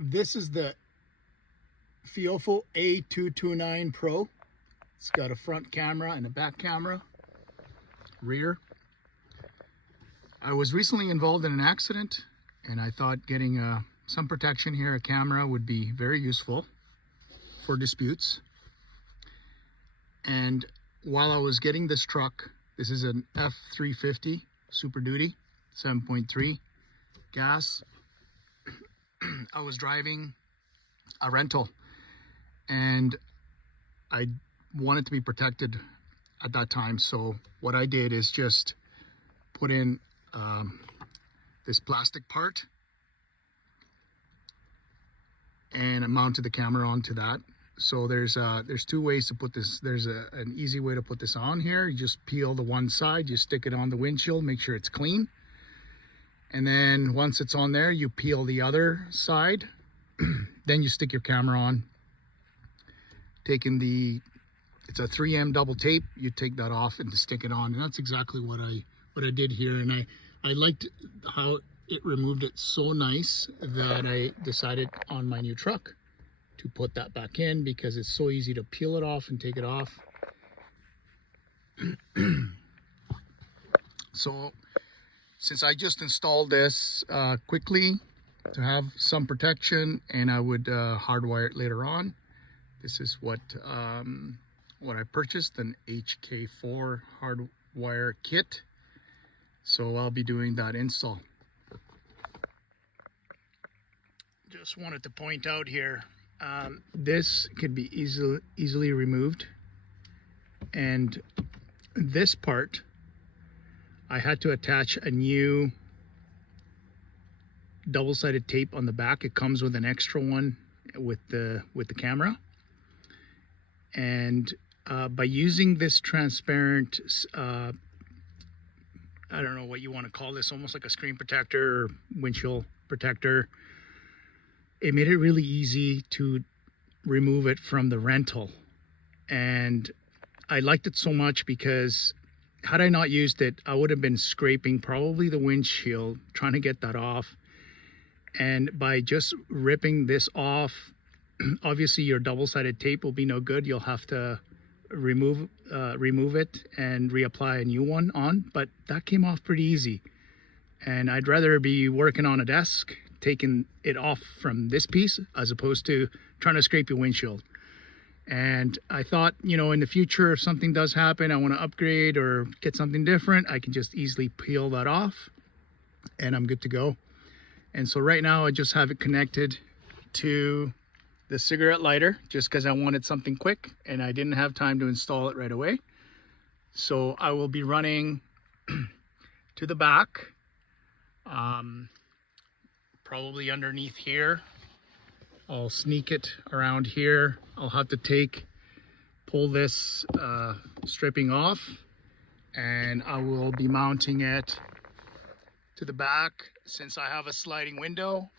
This is the Viofo A229 Pro. It's got a front camera and a back camera, rear. I was recently involved in an accident and I thought getting some protection here, a camera, would be very useful for disputes. And while I was getting this truck, this is an F-350 Super Duty 7.3 gas. I was driving a rental and I wanted to be protected at that time. So what I did is just put in this plastic part and I mounted the camera onto that. So there's two ways to put this. There's an easy way to put this on here. You just peel the one side, you stick it on the windshield, make sure it's clean. And then once it's on there, you peel the other side. Then you stick your camera on. It's a 3M double tape. You take that off and stick it on. And that's exactly what I did here. And I liked how it removed it so nice that I decided on my new truck to put that back in because it's so easy to peel it off and take it off. So since I just installed this quickly to have some protection, and I would hardwire it later on, this is what I purchased, an HK4 hardwire kit. So I'll be doing that install. Just wanted to point out here, this could be easily removed, and this part I had to attach a new double-sided tape on the back. It comes with an extra one with the camera, and by using this transparent I don't know what you want to call this, almost like a screen protector or windshield protector, it made it really easy to remove it from the rental. And I liked it so much because had I not used it, I would have been scraping probably the windshield trying to get that off. And by just ripping this off, obviously your double-sided tape will be no good. You'll have to remove it and reapply a new one on, but that came off pretty easy. And I'd rather be working on a desk taking it off from this piece as opposed to trying to scrape your windshield. And I thought, you know, in the future, if something does happen, I want to upgrade or get something different, I can just easily peel that off and I'm good to go. And so right now I just have it connected to the cigarette lighter just because I wanted something quick and I didn't have time to install it right away. So I will be running to the back, probably underneath here. I'll sneak it around here. I'll have to pull this stripping off, and I will be mounting it to the back since I have a sliding window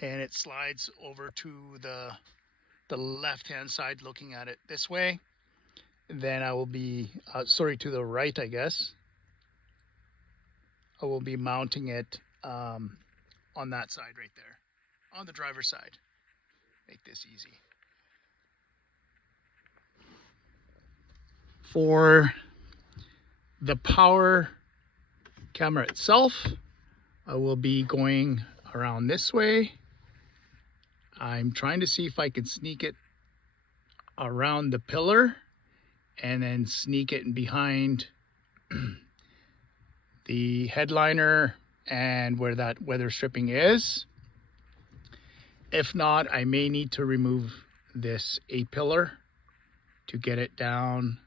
and it slides over to the left hand side looking at it this way. Then I will be sorry, to the right, I guess. I will be mounting it on that side right there, on the driver's side. Make this easy. For the power camera itself, I will be going around this way. I'm trying to see if I can sneak it around the pillar and then sneak it in behind the headliner and where that weather stripping is. If not, I may need to remove this A-pillar to get it down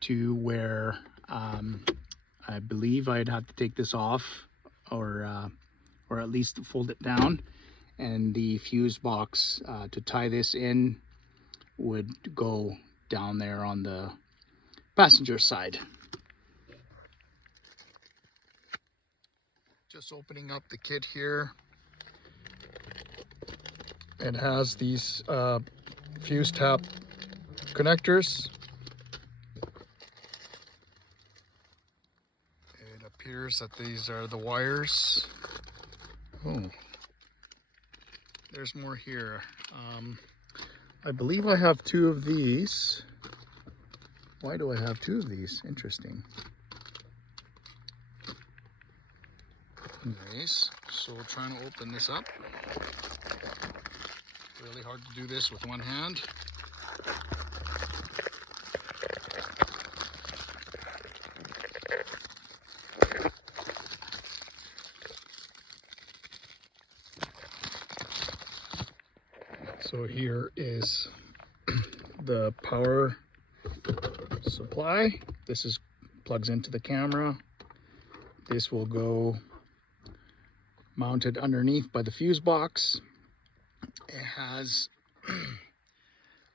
to where I believe I'd have to take this off or at least fold it down, and the fuse box to tie this in would go down there on the passenger side. Just opening up the kit here. It has these fuse tap connectors. It appears that these are the wires. Oh, there's more here. I believe I have two of these. Why do I have two of these? Interesting. Anyways, so trying to open this up. Really hard to do this with one hand. So here is the power supply. This is plugs into the camera. This will go mounted underneath by the fuse box. It has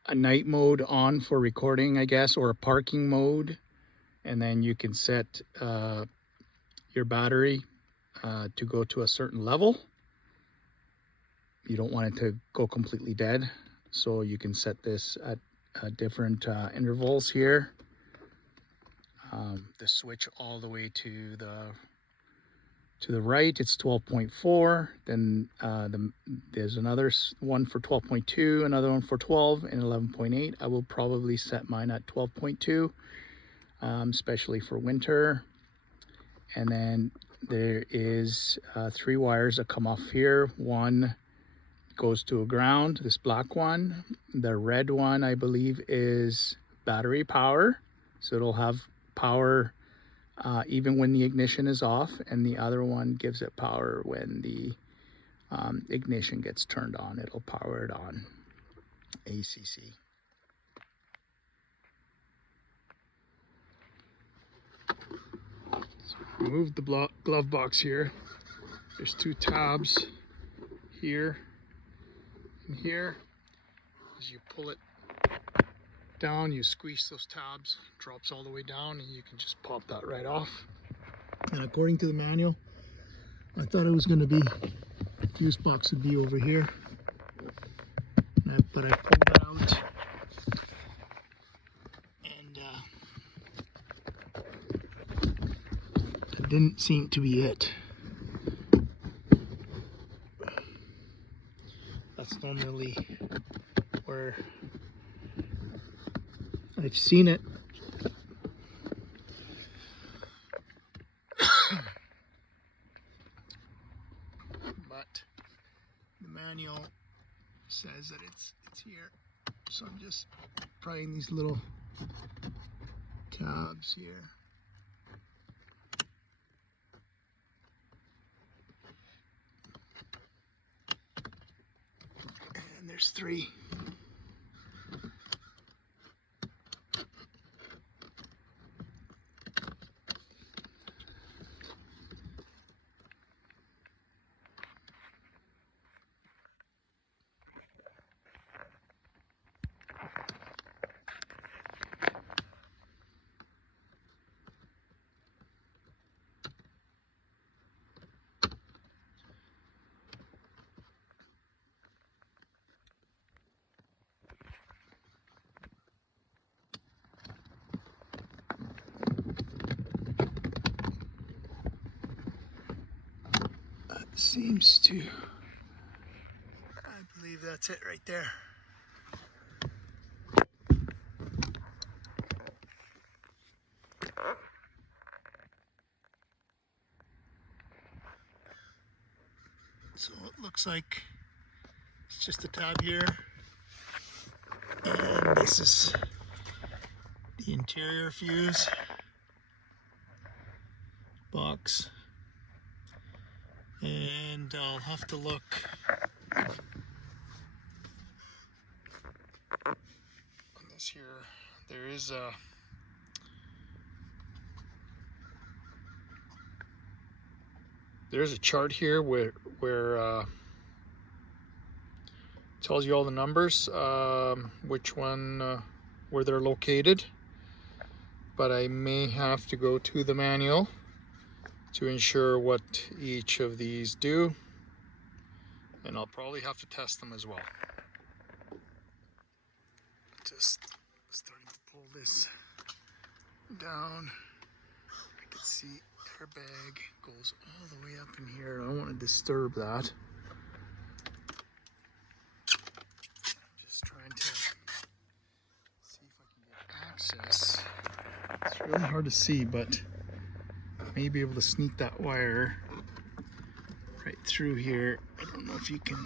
a night mode on for recording, I guess, or a parking mode. And then you can set your battery to go to a certain level. You don't want it to go completely dead, so you can set this at different intervals here. The switch all the way to the right, it's 12.4. Then there's another one for 12.2, another one for 12, and 11.8. I will probably set mine at 12.2, especially for winter. And then there is 3 wires that come off here. One goes to a ground, this black one. The red one, I believe, is battery power, so it'll have power even when the ignition is off, and the other one gives it power when the ignition gets turned on. It'll power it on. ACC. So remove the glove box here. There's 2 tabs here and here. As you pull it down, you squeeze those tabs, drops all the way down, and you can just pop that right off. And according to the manual, I thought it was going to be, the fuse box would be over here, but I pulled that out, and it didn't seem to be it. That's normally where I've seen it. But the manual says that it's here. So I'm just prying these little tabs here. And there's 3. Seems to, I believe that's it right there. So it looks like it's just a tab here, and this is the interior fuse box. And I'll have to look on this here. There is a chart here where tells you all the numbers, which one where they're located. But I may have to go to the manual to ensure what each of these do, and I'll probably have to test them as well. Just starting to pull this down. I can see airbag goes all the way up in here. I don't want to disturb that. hard to see, but I may be able to sneak that wire right through here. I don't know if you can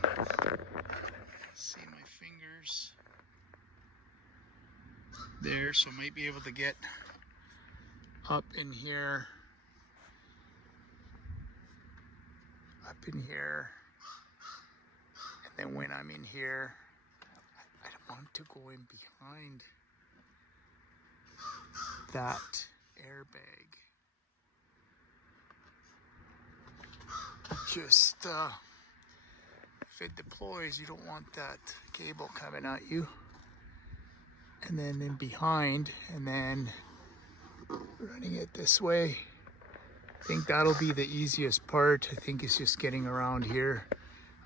see my fingers there, so I might be able to get up in here, and then when I'm in here, I don't want to go in behind that airbag. Just if it deploys, you don't want that cable coming at you. And then in behind, and then running it this way. I think that'll be the easiest part. I think it's just getting around here.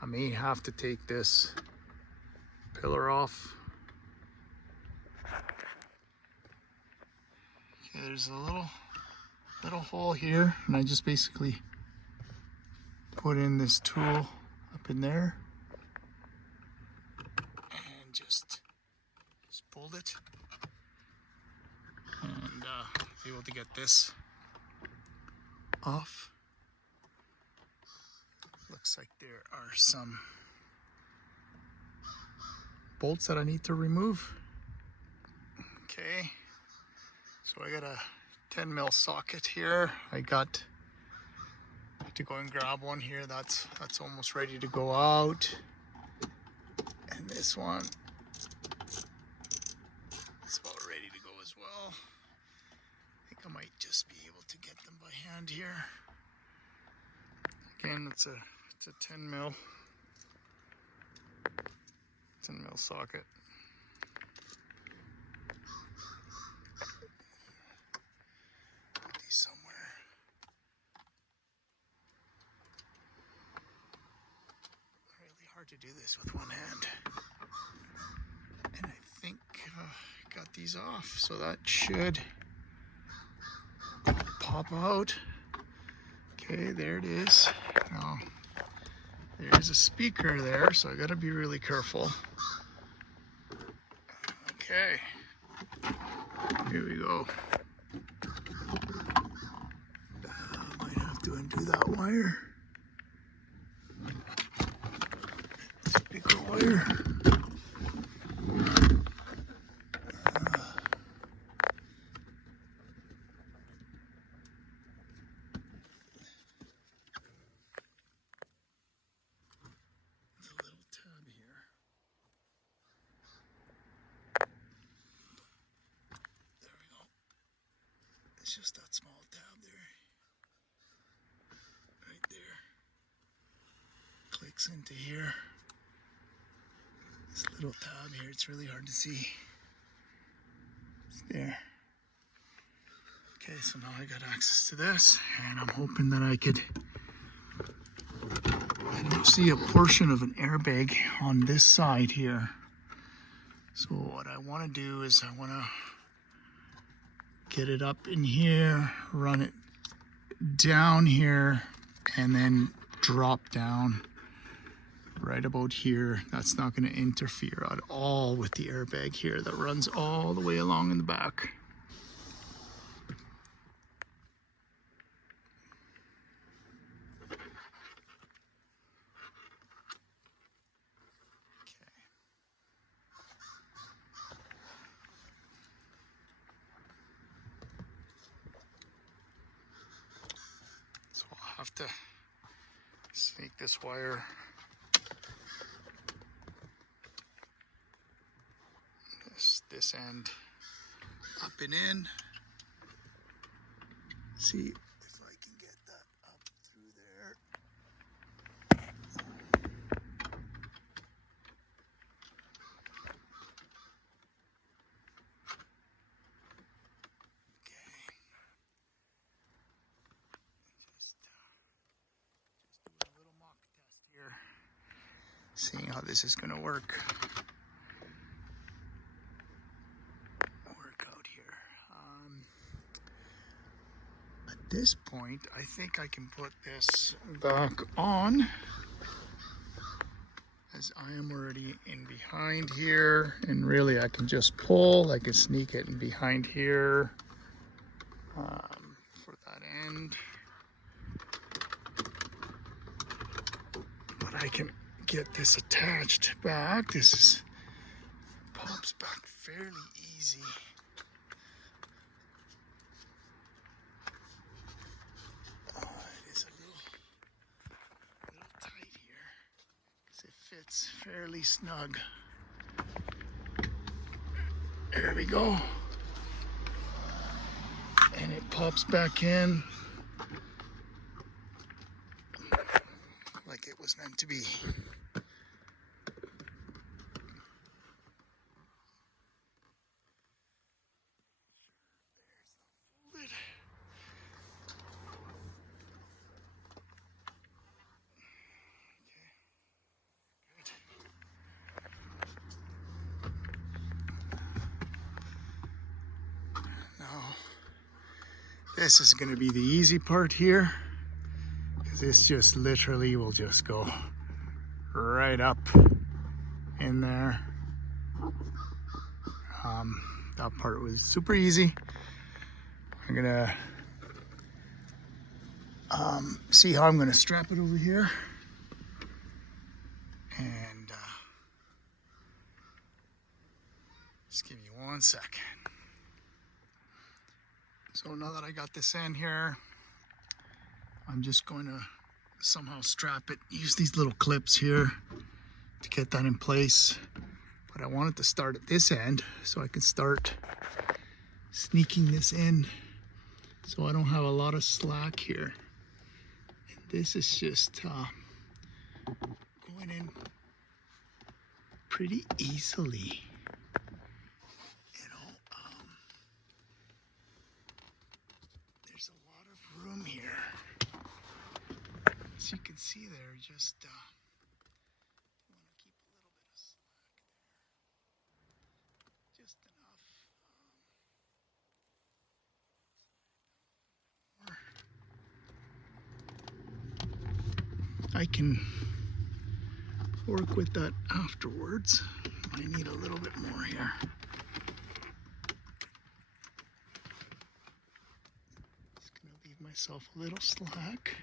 I may have to take this pillar off. Okay, there's a little hole here, and I just basically put in this tool up in there and just pulled it, and was able to get this off. Looks like there are some bolts that I need to remove. Okay, so I got a 10 mil socket here. I got to go and grab one here. That's almost ready to go out, and this one is about ready to go as well. I think I might just be able to get them by hand here. Again, it's a 10 mil socket. Put these somewhere. Really hard to do this with one hand. And I think I got these off, so that should pop out. Okay, there it is. Now, there's a speaker there, so I gotta be really careful. Okay, here we go. Might have to undo that wire. It's a bigger wire. It's just that small tab there, right there, clicks into here, this little tab here. It's really hard to see. It's there. Okay, so now I got access to this, and I'm hoping that I don't see a portion of an airbag on this side here. So what I want to do is I want to get it up in here, run it down here, and then drop down right about here. That's not going to interfere at all with the airbag here that runs all the way along in the back. Have to sneak this wire this end up and in. See if I can get that up through there. Seeing how this is going to work out here. At this point, I think I can put this back on, as I am already in behind here, and really I can just pull. I can sneak it in behind here, for that end. But I can get this attached back. Pops back fairly easy. It is a little tight here because it fits fairly snug. There we go. And it pops back in like it was meant to be. Now, this is going to be the easy part here, because this just literally will just go right up in there. That part was super easy. I'm gonna see how I'm gonna strap it over here, and just give me 1 second. So now that I got this in here, I'm just going to somehow strap it, use these little clips here to get that in place. But I wanted to start at this end so I can start sneaking this in so I don't have a lot of slack here. And this is just going in pretty easily. There's a lot of room here. As you can see there, just want to keep a little bit of slack there. Just enough. I can work with that afterwards. I need a little bit more here. Just gonna leave myself a little slack.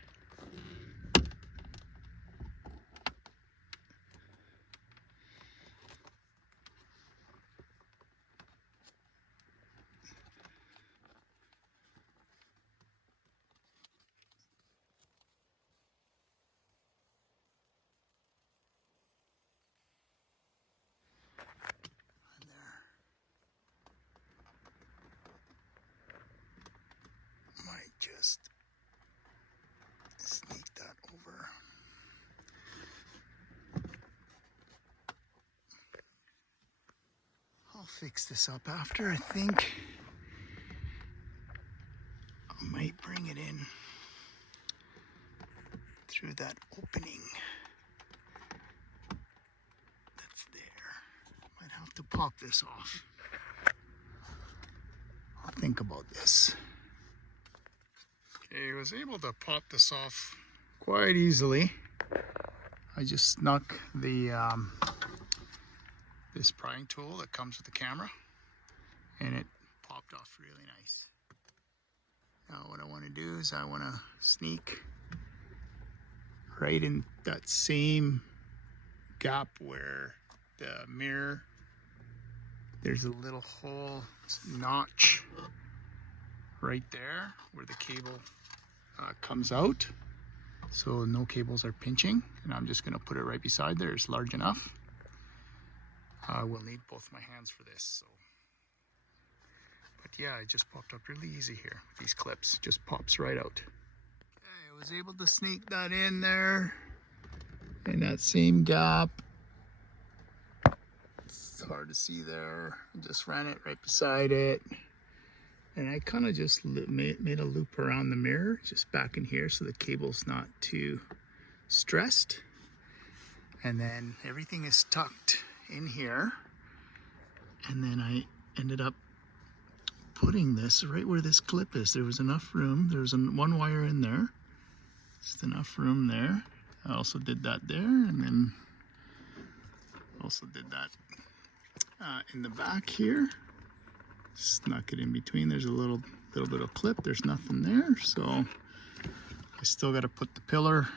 Just sneak that over. I'll fix this up after. I think I might bring it in through that opening that's there. Might have to pop this off. I'll think about this. Okay, I was able to pop this off quite easily. I just snuck the this prying tool that comes with the camera, and it popped off really nice. Now what I want to do is I want to sneak right in that same gap where the mirror, there's a little hole notch right there where the cable comes out, so no cables are pinching, and I'm just going to put it right beside there. It's large enough. I will need both my hands for this. So, but yeah, it just popped up really easy here with these clips. It just pops right out. Okay, I was able to sneak that in there in that same gap. It's hard to see there. I just ran it right beside it. And I kind of just made a loop around the mirror, just back in here, so the cable's not too stressed. And then everything is tucked in here. And then I ended up putting this right where this clip is. There was enough room. There was one wire in there. Just enough room there. I also did that there, and then also did that in the back here. Snuck it in between. There's a little little bit of clip, there's nothing there, so I still got to put the pillar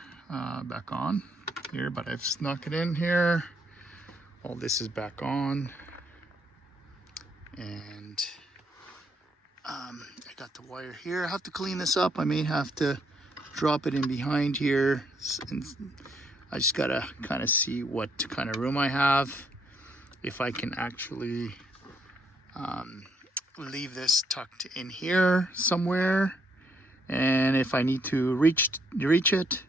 back on here, but I've snuck it in here. All this is back on, and I got the wire here. I have to clean this up. I may have to drop it in behind here, and I just gotta kind of see what kind of room I have, if I can actually leave this tucked in here somewhere, and if I need to reach it,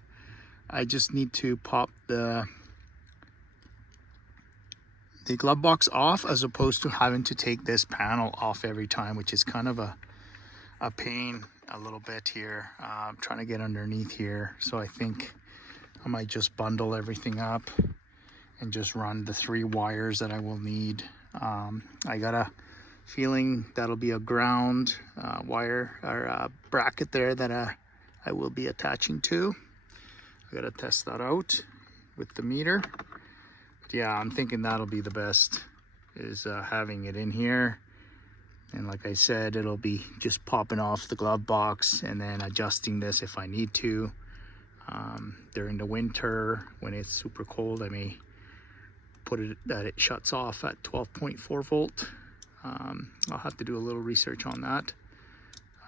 I just need to pop the glove box off, as opposed to having to take this panel off every time, which is kind of a pain a little bit here. I'm trying to get underneath here, so I think I might just bundle everything up and just run the 3 wires that I will need. I got a feeling that'll be a ground wire or bracket there that I will be attaching to. I gotta test that out with the meter. But yeah, I'm thinking that'll be the best, is having it in here. And like I said, it'll be just popping off the glove box and then adjusting this if I need to. During the winter, when it's super cold, I may put it that it shuts off at 12.4 volt. I'll have to do a little research on that.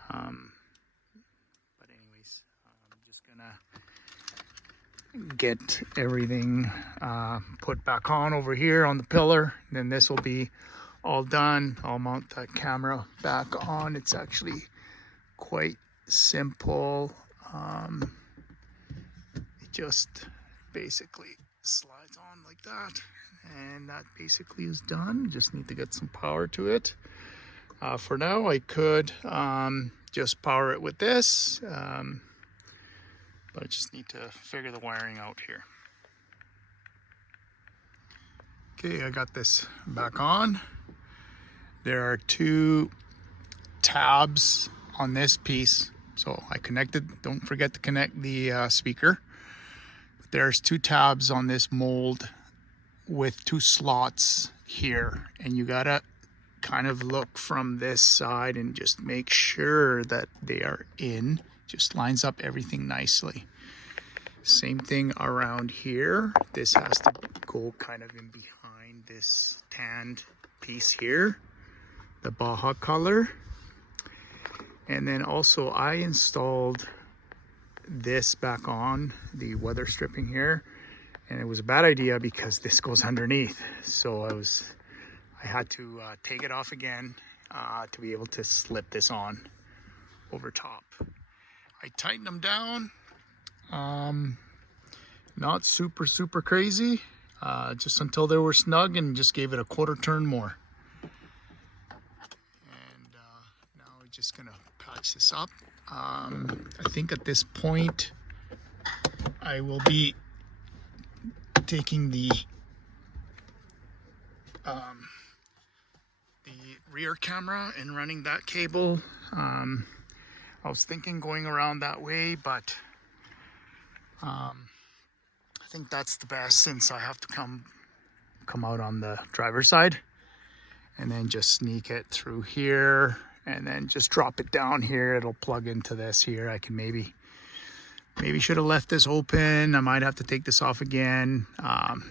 But anyways, I'm just gonna get everything put back on over here on the pillar. Then this will be all done. I'll mount that camera back on. It's actually quite simple. It just basically slides on like that, and that basically is done. Just need to get some power to it. For now, I could just power it with this, but I just need to figure the wiring out here. Okay, I got this back on. There are 2 tabs on this piece, so I connected. Don't forget to connect the speaker. There's 2 tabs on this mold with 2 slots here, and you gotta kind of look from this side and just make sure that they are in. Just lines up everything nicely. Same thing around here. This has to go kind of in behind this tanned piece here, the Baja color. And then also I installed this back on, the weather stripping here, and it was a bad idea because this goes underneath. So I had to take it off again to be able to slip this on over top. I tightened them down, not super crazy, just until they were snug, and just gave it a 1/4 turn more. And now we're just gonna patch this up. I think at this point I will be taking the rear camera and running that cable. I was thinking going around that way, but I think that's the best, since I have to come out on the driver's side, and then just sneak it through here, and then just drop it down here. It'll plug into this here. I can maybe should have left this open. I might have to take this off again.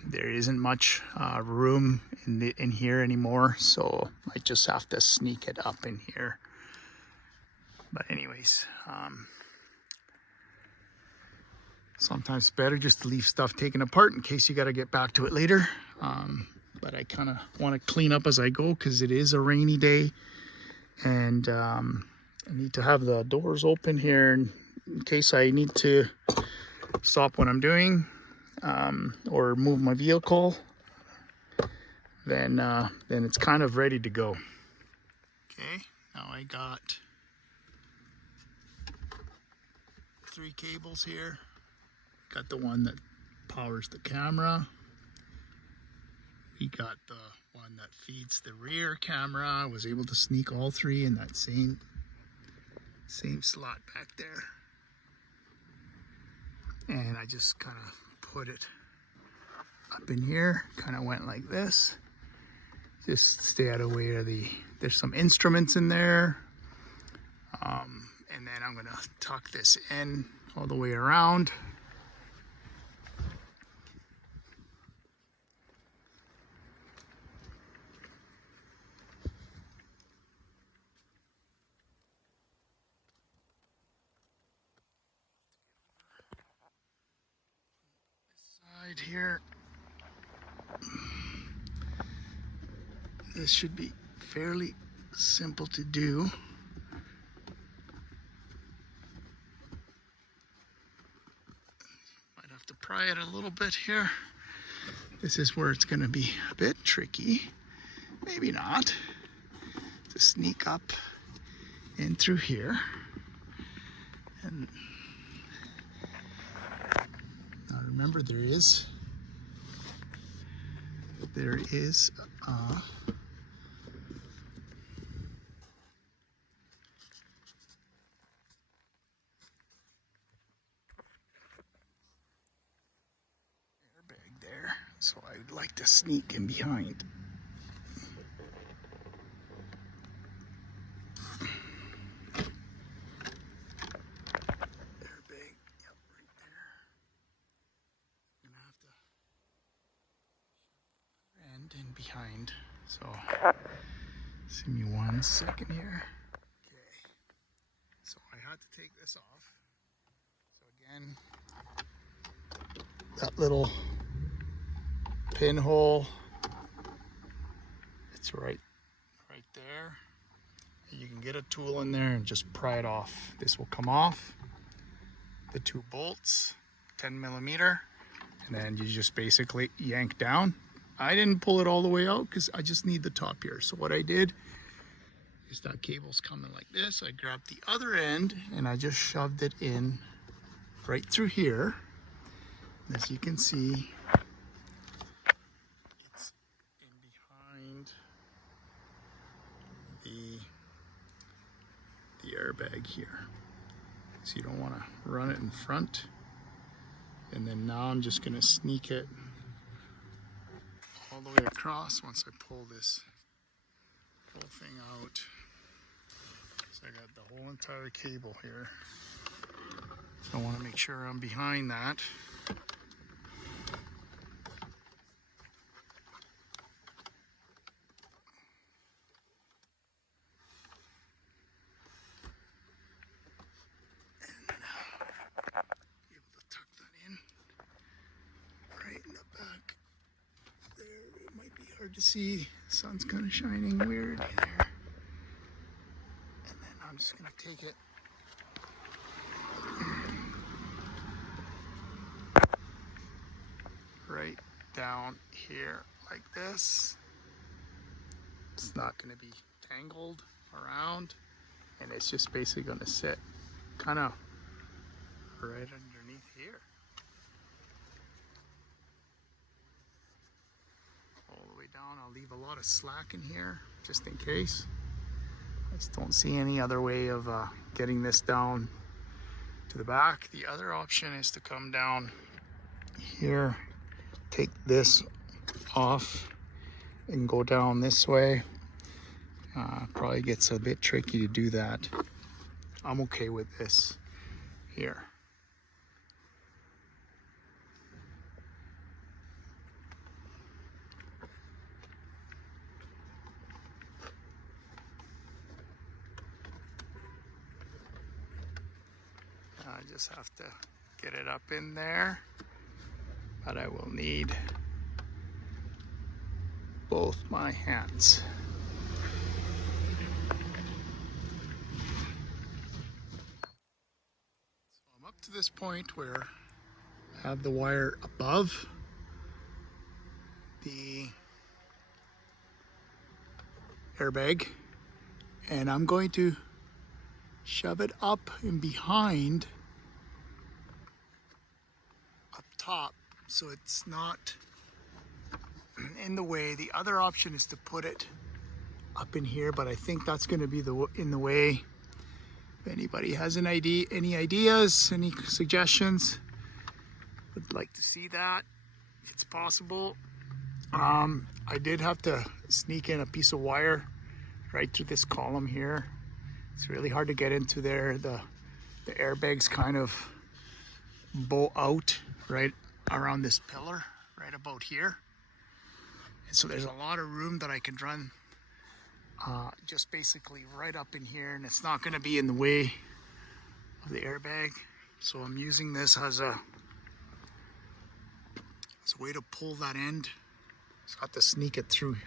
There isn't much room in here anymore, so I just have to sneak it up in here. But anyways, sometimes it's better just to leave stuff taken apart in case you got to get back to it later. But I kind of want to clean up as I go, because it is a rainy day, and I need to have the doors open here in case I need to stop what I'm doing, or move my vehicle. Then it's kind of ready to go. Okay, now I got 3 cables here. Got the one that powers the camera. We got the one that feeds the rear camera. I was able to sneak all 3 in that same slot back there. And I just kind of put it up in here, kind of went like this. Just stay out of the way of there's some instruments in there. And then I'm gonna tuck this in all the way around. This side here. This should be fairly simple to do. Might have to pry it a little bit here. This is where it's gonna be a bit tricky. Maybe not. To sneak up in through here. And now remember, there is airbag there, so I would like to sneak in behind. Airbag, yep, right there. I'm gonna have to end in behind. So, see me 1 second here. Okay, so I had to take this off. So again, that little pinhole, it's right there. You can get a tool in there and just pry it off. This will come off. The 2 bolts, 10mm, and then you just basically yank down. I didn't pull it all the way out because I just need the top here. So what I did is that cable's coming like this. I grabbed the other end and I just shoved it in right through here. As you can see, it's in behind the airbag here. So you don't want to run it in front. And then now I'm just going to sneak it all the way across once I pull this whole thing out. So I got the whole entire cable here. So I want to make sure I'm behind that. Hard to see, sun's kind of shining weird there. And then I'm just going to take it right down here like this. It's not going to be tangled around, and it's just basically going to sit kind of right underneath here. Down. I'll leave a lot of slack in here just in case. I just don't see any other way of getting this down to the back. The other option is to come down here, take this off and go down this way. Probably gets a bit tricky to do that. I'm okay with this here. I just have to get it up in there, but I will need both my hands. So I'm up to this point where I have the wire above the airbag, and I'm going to shove it up and behind up top so it's not in the way. The other option is to put it up in here, but I think that's going to be in the way. If anybody has an idea, any ideas, any suggestions, would like to see that if it's possible. I did have to sneak in a piece of wire right through this column here. It's really hard to get into there. The airbags kind of bow out right around this pillar, right about here. And so there's a lot of room that I can run just basically right up in here, and it's not going to be in the way of the airbag. So I'm using this as a way to pull that end. So I have to sneak it through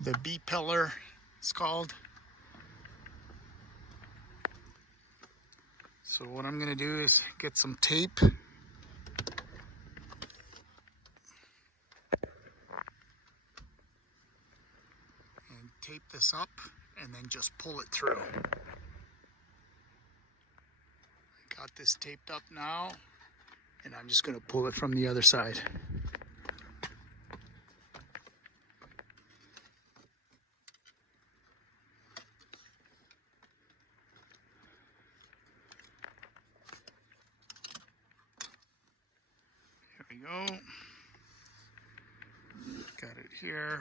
the B pillar, it's called. So what I'm going to do is get some tape. And tape this up and then just pull it through. I got this taped up now, and I'm just going to pull it from the other side. Here we go. Got it here.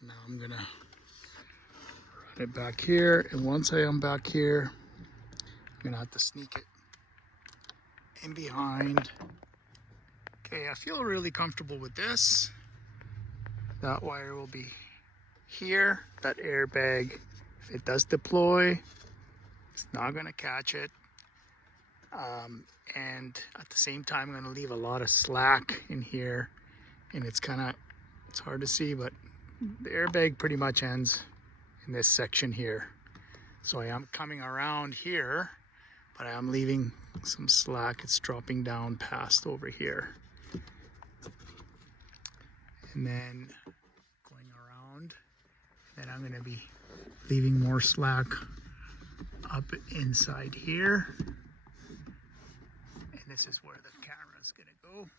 Now I'm gonna run it back here, and once I am back here, I'm gonna have to sneak it in behind. Okay, I feel really comfortable with this. That wire will be here. That airbag, if it does deploy, it's not gonna catch it. And at the same time, I'm gonna leave a lot of slack in here, and it's hard to see, but the airbag pretty much ends in this section here. So I am coming around here, but I am leaving some slack. It's dropping down past over here. And then going around, then I'm gonna be leaving more slack up inside here. And this is where the camera is gonna go. I'm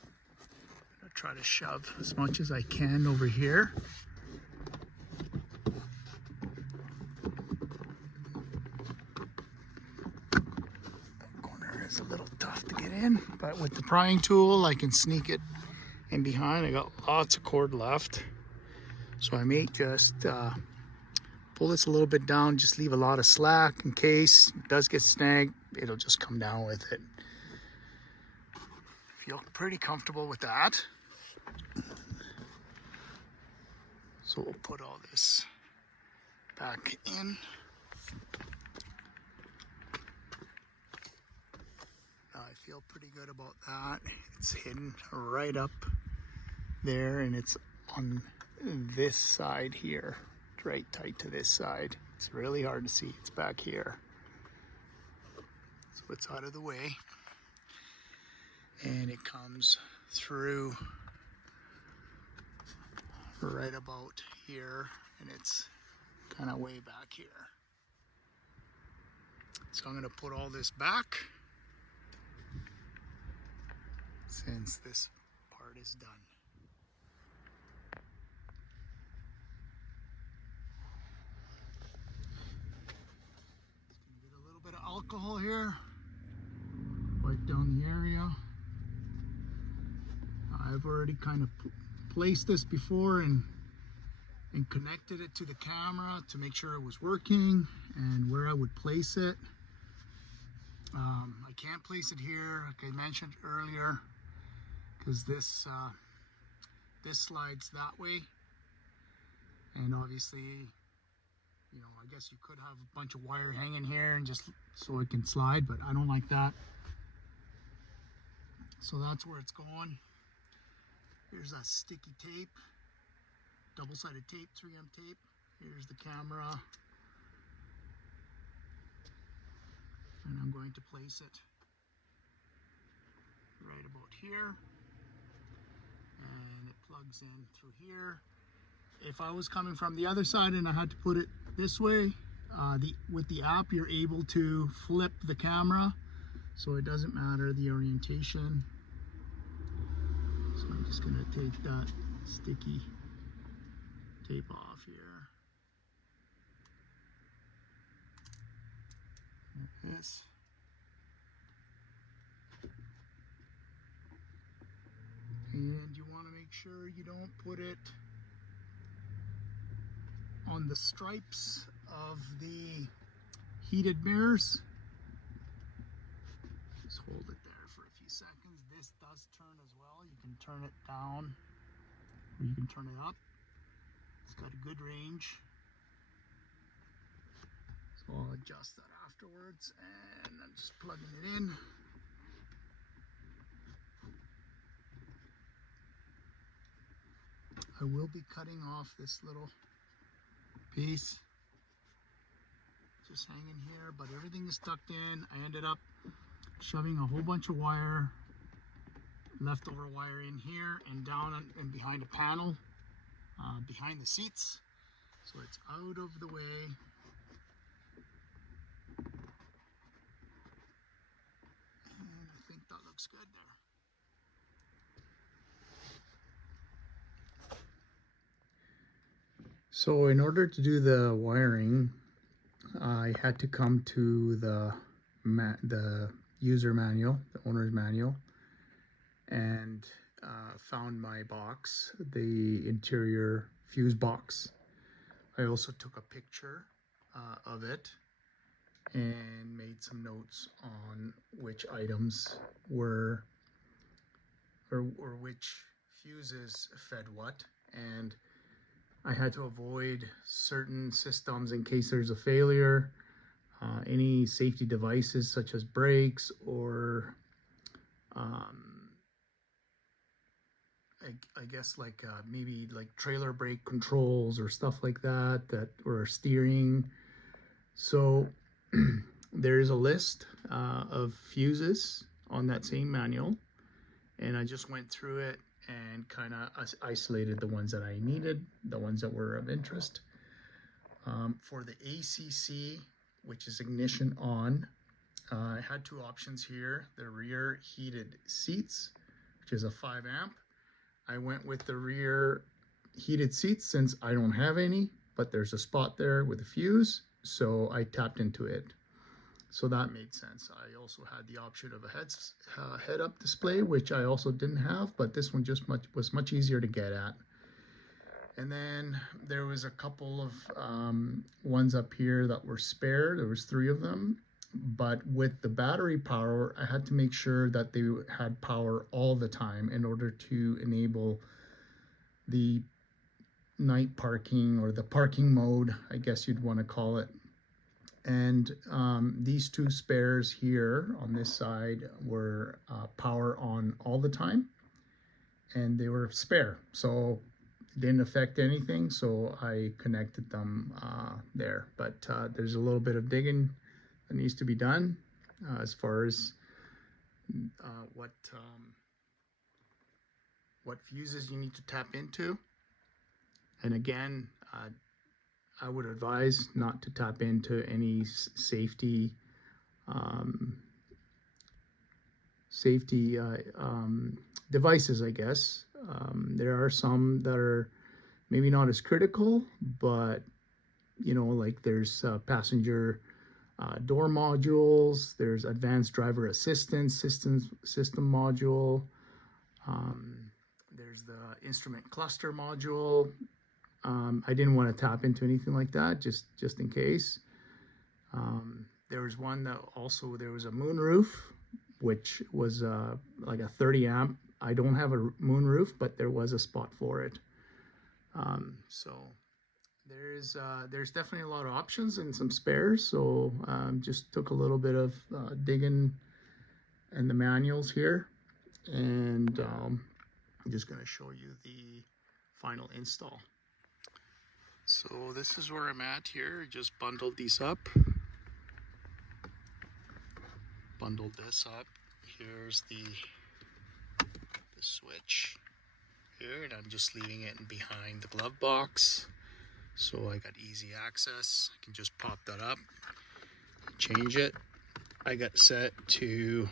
gonna try to shove as much as I can over here. It's a little tough to get in, but with the prying tool I can sneak it in behind. I got lots of cord left, so I may just pull this a little bit down, just leave a lot of slack in case it does get snagged. It'll just come down with it. Feel pretty comfortable with that. So we'll put all this back in. I feel pretty good about that. It's hidden right up there, and it's on this side here, right tight to this side. It's really hard to see. It's back here. So it's out of the way. And it comes through right about here, and it's kind of way back here. So I'm going to put all this back, since this part is done. Just gonna get a little bit of alcohol here, wipe down the area. I've already kind of placed this before and connected it to the camera to make sure it was working and where I would place it. I can't place it here, like I mentioned earlier, because this slides that way, and obviously, you know, I guess you could have a bunch of wire hanging here and just so it can slide, but I don't like that. So that's where it's going. Here's that sticky tape, double-sided tape, 3M tape. Here's the camera, and I'm going to place it right about here. And it plugs in through here. If I was coming from the other side and I had to put it this way, with the app you're able to flip the camera, so it doesn't matter the orientation. So I'm just going to take that sticky tape off here. Like this. And you want to make sure you don't put it on the stripes of the heated mirrors. Just hold it there for a few seconds. This does turn as well. You can turn it down or you can turn it up. It's got a good range. So I'll adjust that afterwards, and I'm just plugging it in. I will be cutting off this little piece just hanging here, but everything is tucked in. I ended up shoving a whole bunch of wire, leftover wire in here and down and behind a panel, behind the seats, so it's out of the way. And I think that looks good there. So in order to do the wiring, I had to come to the user manual, the owner's manual, and found my box, the interior fuse box. I also took a picture of it and made some notes on which items were, or which fuses fed what, and I had to avoid certain systems in case there's a failure, any safety devices such as brakes or I guess like maybe like trailer brake controls or stuff like that, or steering. So there's a list of fuses on that same manual, and I just went through it and kind of isolated the ones that I needed, the ones that were of interest. For the ACC, which is ignition on, I had two options here: the rear heated seats, which is a 5 amp. I went with the rear heated seats since I don't have any, but there's a spot there with a fuse, so I tapped into it. So that made sense. I also had the option of a head-up display, which I also didn't have, but this one just was much easier to get at. And then there was a couple of ones up here that were spare. There was 3 of them, but with the battery power, I had to make sure that they had power all the time in order to enable the night parking, or the parking mode, I guess you'd want to call it. And these 2 spares here on this side were power on all the time, and they were spare, so it didn't affect anything, so I connected them there. But there's a little bit of digging that needs to be done as far as what fuses you need to tap into. And again, I would advise not to tap into any safety devices, I guess. There are some that are maybe not as critical, but you know, like there's passenger door modules, there's advanced driver assistance system module, there's the instrument cluster module. I didn't want to tap into anything like that, just in case. There was one that also, there was a moonroof, which was like a 30 amp. I don't have a moonroof, but there was a spot for it. So there's definitely a lot of options and some spares. So just took a little bit of digging in the manuals here, and I'm just going to show you the final install. So this is where I'm at here. Just bundled these up. Bundled this up. Here's the switch here, and I'm just leaving it behind the glove box, so I got easy access. I can just pop that up, change it. I got set to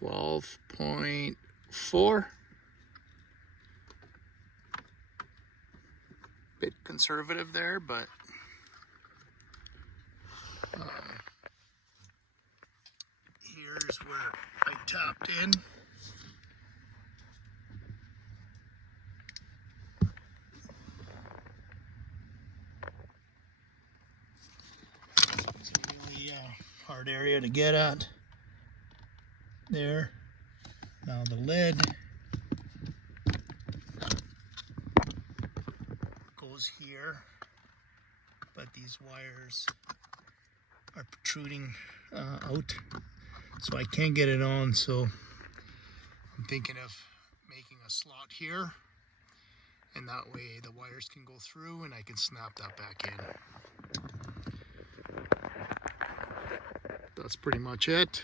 12.4. Bit conservative there, but here's where I tapped in. It's a really hard area to get at. There. Now the lid goes here, but these wires are protruding out, so I can't get it on. So I'm thinking of making a slot here, and that way the wires can go through and I can snap that back in. That's pretty much it.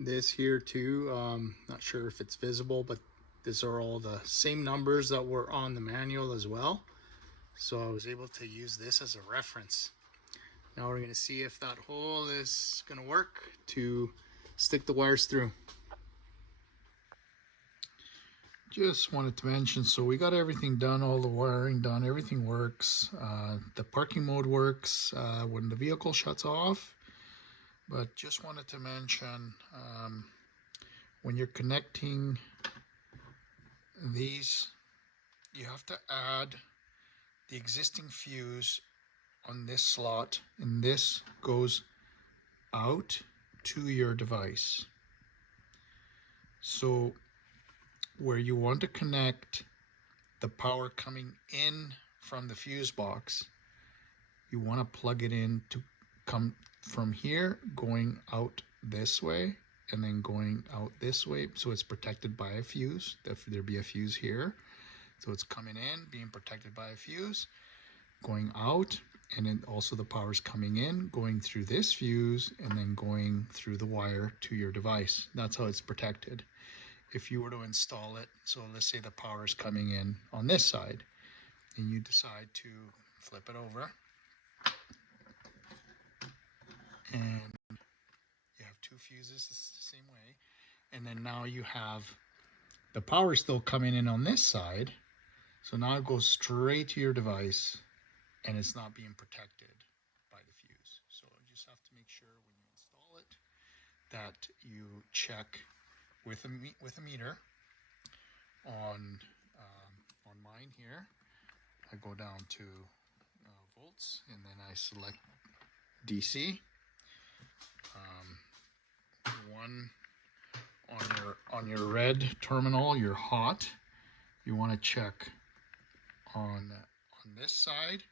This here too, not sure if it's visible, but these are all the same numbers that were on the manual as well. So I was able to use this as a reference. Now we're going to see if that hole is going to work to stick the wires through. Just wanted to mention, so we got everything done, all the wiring done, everything works. The parking mode works when the vehicle shuts off. But just wanted to mention, when you're connecting these, you have to add the existing fuse on this slot, and this goes out to your device. So where you want to connect the power coming in from the fuse box, you want to plug it in to come from here, going out this way, and then going out this way, so it's protected by a fuse. If there be a fuse here, so it's coming in, being protected by a fuse, going out, and then also the power's coming in, going through this fuse, and then going through the wire to your device. That's how it's protected. If you were to install it, so let's say the power is coming in on this side, and you decide to flip it over, and you have two fuses the same way, and then now you have the power still coming in on this side, So now it goes straight to your device and it's not being protected by the fuse. So you just have to make sure when you install it that you check with a meter on mine here. I go down to volts and then I select DC. One on your red terminal, you're hot. You want to check on this side,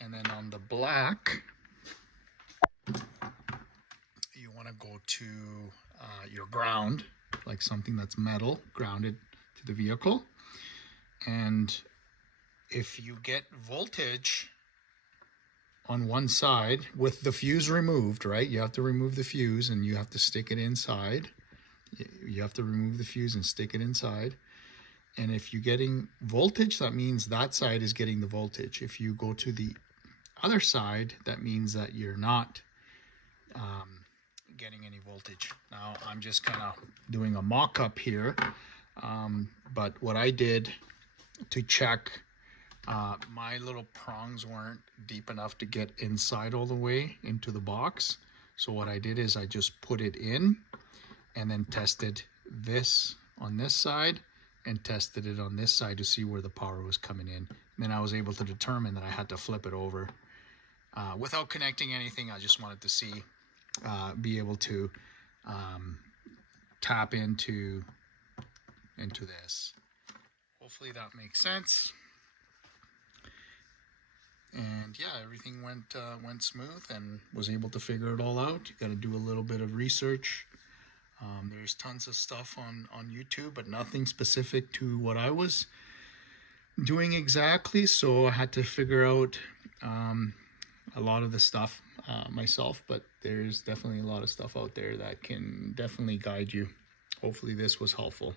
and then on the black, you want to go to your ground, like something that's metal, grounded to the vehicle. And if you get voltage on one side with the fuse removed, right? You have to remove the fuse and you have to stick it inside. You have to remove the fuse and stick it inside. And if you're getting voltage, that means that side is getting the voltage. If you go to the other side, that means that you're not getting any voltage. Now, I'm just kind of doing a mock-up here. But what I did to check, my little prongs weren't deep enough to get inside all the way into the box. So what I did is I just put it in and then tested this on this side and tested it on this side to see where the power was coming in. And then I was able to determine that I had to flip it over without connecting anything. I just wanted to see, be able to tap into this. Hopefully that makes sense. And yeah, everything went smooth and was able to figure it all out. You got to do a little bit of research. There's tons of stuff on YouTube, but nothing specific to what I was doing exactly. So I had to figure out a lot of the stuff myself, but there's definitely a lot of stuff out there that can definitely guide you. Hopefully this was helpful.